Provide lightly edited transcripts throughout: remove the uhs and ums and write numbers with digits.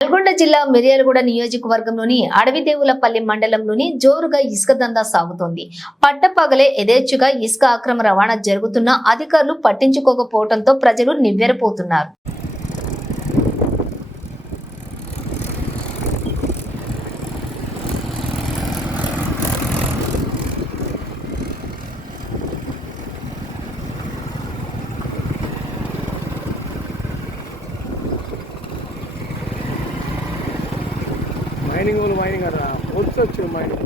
నల్గొండ జిల్లా మిర్యాలగూడ నియోజకవర్గంలోని అడవిదేవులపల్లి మండలంలోని జోరుగా ఇసుక దందా సాగుతోంది. పట్టపగలే యథేచ్ఛగా ఇసుక అక్రమ రవాణా జరుగుతున్నా అధికారులు పట్టించుకోకపోవడంతో ప్రజలు నివ్వెరపోతున్నారు. మైనింగ్ కదా వచ్చి మైనింగ్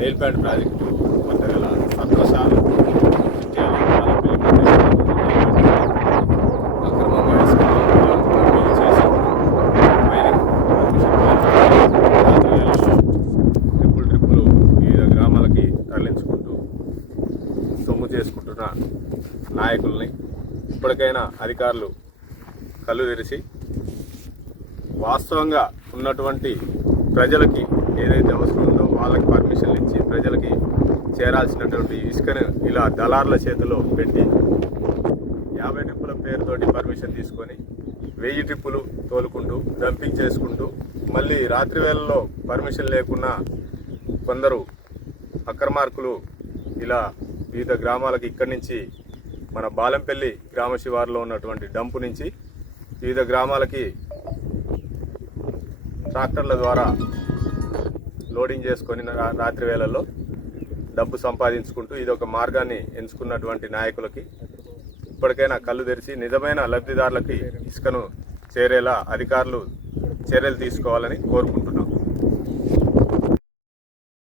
రైల్పాడ్ ప్రాజెక్టు మధ్యగల సంతోషాలు అక్రమంగా పంపిణీ చేసి ట్రిప్పులు వివిధ గ్రామాలకి తరలించుకుంటూ సొమ్ము చేసుకుంటున్న నాయకుల్ని ఇప్పటికైనా అధికారులు కళ్ళు తెరిచి వాస్తవంగా ఉన్నటువంటి ప్రజలకి ఏదైతే అవసరం ఉందో వాళ్ళకి పర్మిషన్లు ఇచ్చి ప్రజలకి చేరాల్సినటువంటి ఇసుకను ఇలా దళార్ల చేతిలో పెట్టి 50 ట్రిప్పుల పేరుతోటి పర్మిషన్ తీసుకొని 1000 ట్రిప్పులు తోలుకుంటూ డంపింగ్ చేసుకుంటూ మళ్ళీ రాత్రి వేళల్లో పర్మిషన్ లేకున్నా కొందరు అక్రమార్కులు ఇలా వివిధ గ్రామాలకు ఇక్కడి నుంచి మన బాలంపల్లి గ్రామ శివారులో ఉన్నటువంటి డంపు నుంచి వివిధ గ్రామాలకి ట్రాక్టర్ల ద్వారా లోడింగ్ చేసుకొని రాత్రి వేళల్లో డబ్బు సంపాదించుకుంటూ ఇది ఒక మార్గాన్ని ఎంచుకున్నటువంటి నాయకులకి ఇప్పటికైనా కళ్ళు తెరిచి నిజమైన లబ్ధిదారులకి ఇసుకను చేరేలా అధికారులు చర్యలు తీసుకోవాలని కోరుకుంటున్నాం.